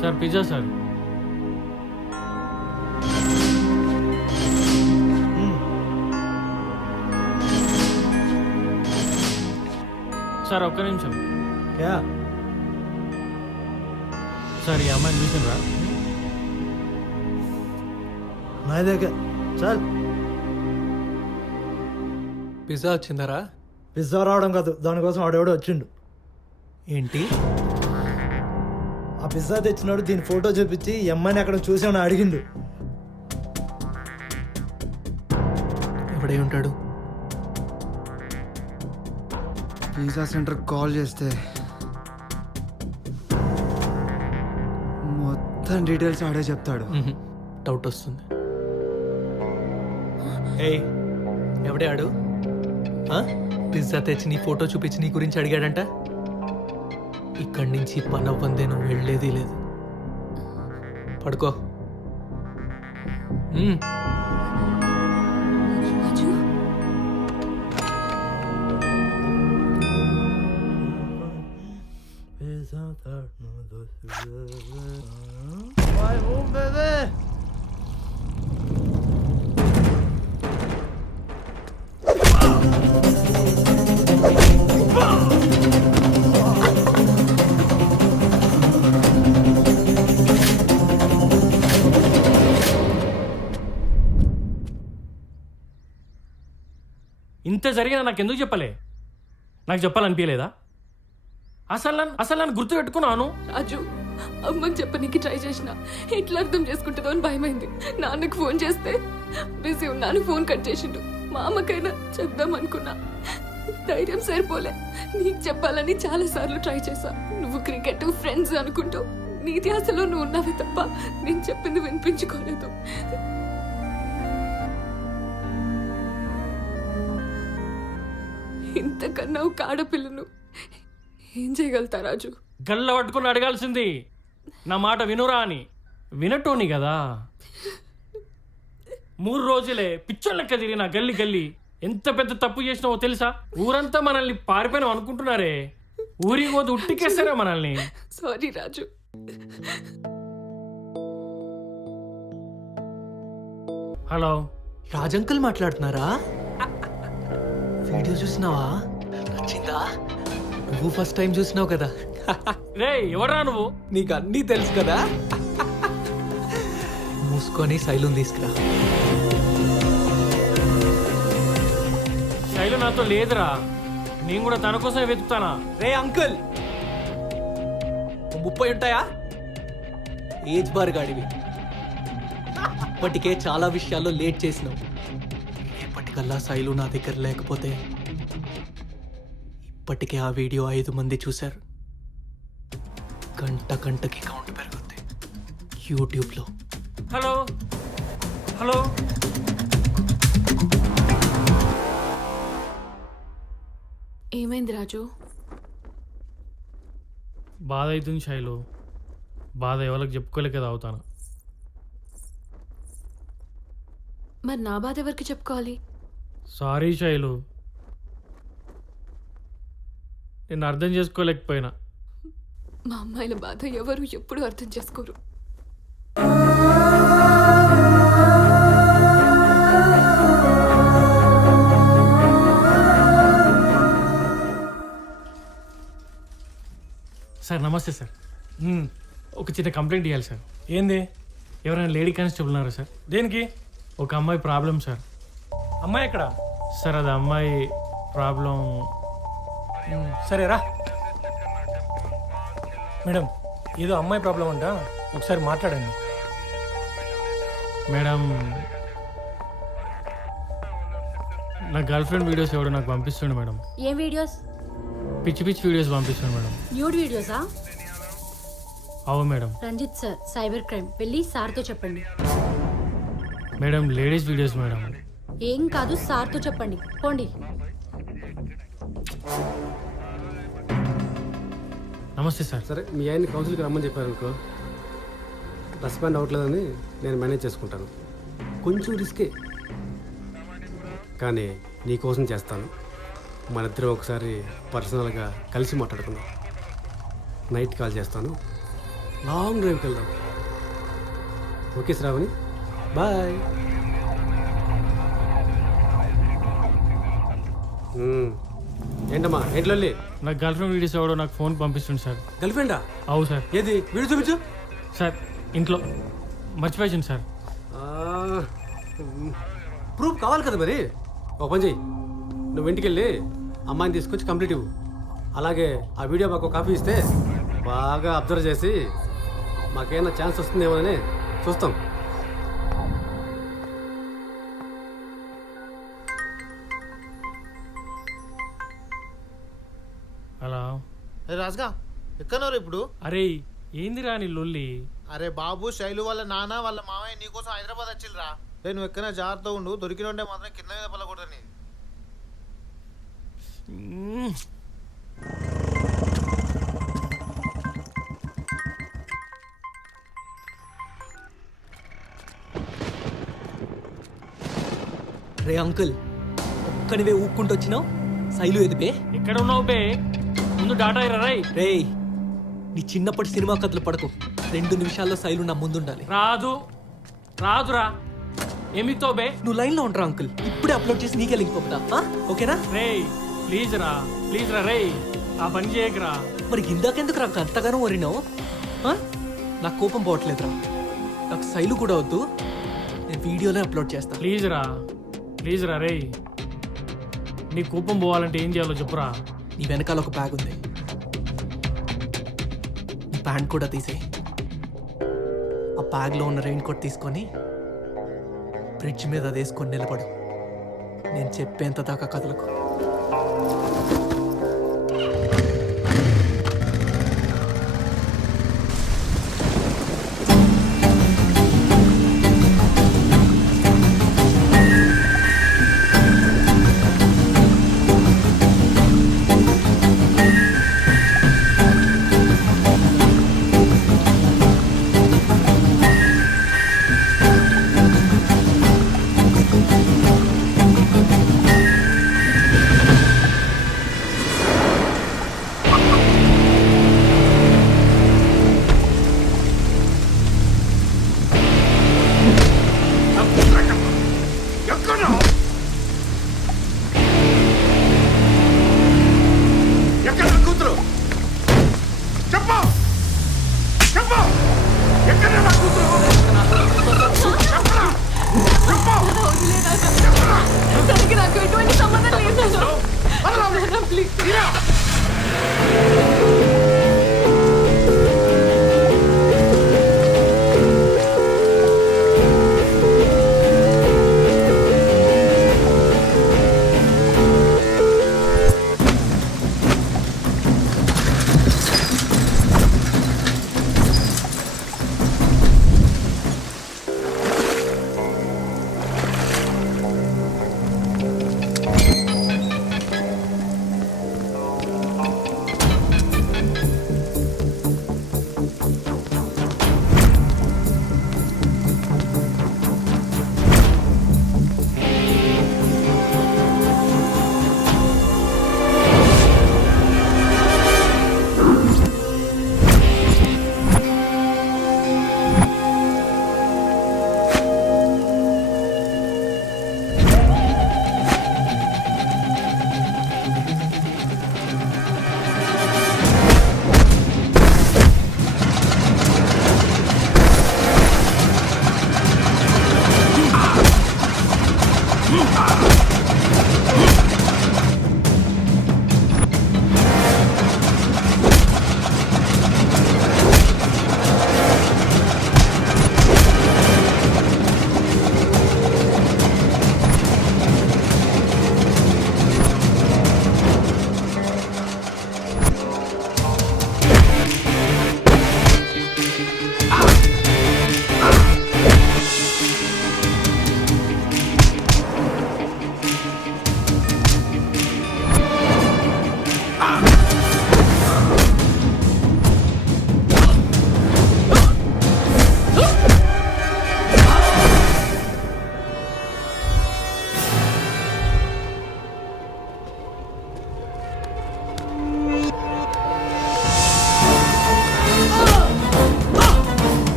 Sir pizza sir. Sir ఒక్క నిమిషం. Sir ఈ అమ్మాయిని చూసినరా? నా దగ్గర చాలు. పిజ్జా వచ్చిందరా? పిజ్జా రావడం కాదు, దానికోసం ఆడెవడో వచ్చిండు. ఏంటి? ఆ పిజ్జా తెచ్చినాడు, దీని ఫోటో చూపించి ఈ అమ్మాయిని అక్కడ చూసామని అడిగిండు. ఎవడై ఉంటాడు? పిజ్జా సెంటర్ కాల్ చేస్తే మొత్తం డీటెయిల్స్ ఆడే చెప్తాడు. డౌట్ వస్తుంది. ఏయ్, ఎవడే ఆడు? పిజ్జా తెచ్చి నీ ఫోటో చూపించి నీ గురించి అడిగాడంట. ఇక్కడి నుంచి పని అవ్వందే నువ్వు వెళ్ళేది లేదు. పడుకో. ఇంత జరిగినా నాకు ఎందుకు చెప్పలే? నాకు చెప్పాలనిపించలేదా? అసలు నన్ను గుర్తు పెట్టుకున్నాను. రాజు, అమ్మకి చెప్పనీకి ట్రై చేసిన, ఎట్లా అర్థం చేసుకుంటుందో అని భయమైంది. నాన్నకు ఫోన్ చేస్తే బిజీ ఉన్నాను, ఫోన్ కట్ చేసిండు. మా అమ్మకైనా చెప్దాం అనుకున్నా, ధైర్యం సరిపోలే. నీకు చెప్పాలని చాలా సార్లు ట్రై చేశా. నువ్వు క్రికెట్ ఫ్రెండ్స్ అనుకుంటూ నీ ధ్యాసలో నువ్వు ఉన్నావే తప్ప నేను చెప్పింది వినిపించుకోలేదు. ఇంతకన్నా ఒక ఆడపిల్లను ఏం చేయగలుగుతా రాజు? గల్ల పట్టుకుని అడగాల్సింది నా మాట వినురా అని. వినటోని కదా. 3 రోజులే పిచ్చోళ్ళెక్క తిరిగిన గల్లి గల్లి. ఎంత పెద్ద తప్పు చేసినావో తెలుసా? ఊరంతా మనల్ని పారిపోయినాం అనుకుంటున్నారే. ఊరికి పోతే ఉట్టికేస్తారా మనల్ని. సారీ రాజు. హలో, రాజంకుల్ మాట్లాడుతున్నారా? వీడియో చూసినావా? నచ్చిందా? నువ్వు ఫస్ట్ టైం చూసినావు కదా. రే ఎవరా నువ్వు? నీకు అన్నీ తెలుసు కదా. మూసుకొని శైలుని తీసుకురా. శైలు నాతో లేదురా. నేను కూడా తన కోసమే వెతుకుతానా. రే అంకుల్, 30 ఉంటాయా? ఏజ్ బార్ గాడివి. ఇప్పటికే చాలా విషయాల్లో లేట్ చేసినావు. ఎప్పటికల్లా శైలు నా దగ్గర లేకపోతే ఇప్పటికే ఆ వీడియో 5 మంది చూశారు. గంటకి కౌంట్ పెరుగుద్ది యూట్యూబ్లో. హలో హలో, ఏమైంది రాజు? బాధ అవుతుంది శైలు. బాధ ఎవరికి చెప్పుకోలేక కదా అవుతాను. మరి నా బాధ ఎవరికి చెప్పుకోవాలి? సారీ శైలు, నేను అర్థం చేసుకోలేకపోయినా. మా అమ్మాయిల బాధ ఎవరు ఎప్పుడు అర్థం చేసుకోరు. సార్ నమస్తే సార్. ఒక చిన్న కంప్లైంట్ ఇవ్వాలి సార్. ఏంది? ఎవరైనా లేడీ కానిస్టేబుల్ ఉన్నారా సార్? దేనికి? ఒక అమ్మాయి ప్రాబ్లం సార్. అమ్మాయి ఎక్కడ? సార్ అది అమ్మాయి ప్రాబ్లం. సరే రా మేడం, ఏదో అమ్మాయి ప్రాబ్లం అంట, ఒకసారి మాట్లాడండి. మేడం, నా గర్ల్ ఫ్రెండ్ వీడియోస్ ఎవడో నాకు పంపిస్తుండే మేడం. ఏం వీడియోస్? పిచ్చి పిచ్చి వీడియోస్ పంపిస్తుండే మేడం. న్యూడ్ వీడియోసా? అవు madam. Ranjith sir, cyber crime, వెళ్ళి సార్తో చెప్పండి. Madam ladies videos madam. ఏం కాదు, సార్తో చెప్పండి, పోండి. నమస్తే సార్. సరే, మీ ఆయన్ని కౌన్సిల్కి రమ్మని చెప్పారు అనుకో, రెస్పాండ్ అవ్వట్లేదని నేను మేనేజ్ చేసుకుంటాను. కొంచెం రిస్కే, కానీ నీకోసం చేస్తాను. మన ఇద్దరం ఒకసారి పర్సనల్గా కలిసి మాట్లాడుకుందాం. నైట్ కాల్ చేస్తాను, లాంగ్ డ్రైవ్కి వెళ్దాం. Okay Shravani, bye. ఏంటమ్మా ఏంట్లో నా గర్ల్ ఫ్రెండ్ వీడియోస్ ఎవడో నాకు ఫోన్ పంపిస్తుంది సార్. గర్ల్ ఫ్రెండా? అవు సార్. ఏది వీడియో చూపించు. సార్ ఇంట్లో మర్చిపోయాను సార్. ప్రూఫ్ కావాలి కదా మరి. ఒక పని చెయ్యి, నువ్వు ఇంటికి వెళ్ళి అమ్మాయిని తీసుకొచ్చి కంప్లీట్ ఇవ్వు. అలాగే ఆ వీడియో మాకు కాపీ ఇస్తే బాగా అబ్జర్వ్ చేసి మాకేమైనా ఛాన్స్ వస్తుందేమోనని చూస్తాం. అలా రాజుగా ఎక్కడన్నారు ఇప్పుడు? అరే ఏందిరా నీ లొల్లి? అరే బాబు, శైలు వాళ్ళ నాన్న వాళ్ళ మామయ్య నీకోసం హైదరాబాద్ వచ్చిల్రా. నువ్వు ఎక్కడైనా జాగ్రత్తగా ఉండు, దొరికిన మాత్రం కింద మీద పల్లకూడదని. రే అంకుల్, ఒక్కనివే ఊక్కుంటూ వచ్చినావు. శైలు ఎదిపే ఎక్కడ ఉన్నావు బే? ముందు డాటా ఇరా రై. రే, నీ చిన్నప్పటి సినిమా కథలు పడకు. 2 నిమిషాల్లో శైలు నా ముందుండాలి. రాదురా. ఏమితో బే? నువ్వు లైన్లో ఉంటారా అంకుల్? ఇప్పుడే అప్లోడ్ చేసి నీకే లింక్ పంపుతా, ఓకేనా? రే ప్లీజ్ రా రే, ఆ పని చేయకరా. మరి ఇందాకెందుకు రాక అంతగానో వరినావు? నాకు కోపం పోవట్లేదురా. నాకు శైలు కూడా వద్దు, నేను వీడియోలో అప్లోడ్ చేస్తాను. ప్లీజ్ రా రే. నీ కోపం పోవాలంటే ఏం చేయాలో చెప్పురా. నీ వెనకాల ఒక బ్యాగ్ ఉంది, నీ ప్యాంట్ కూడా తీసేయి. ఆ బ్యాగ్లో ఉన్న రెయిన్ కోట్ తీసుకొని బ్రిడ్జ్ మీద అది వేసుకొని నిలబడు. నేను చెప్పేంత దాకా కథలకు. దానికి నాకు ఎటువంటి సంబంధం లేదు. ప్లీజ్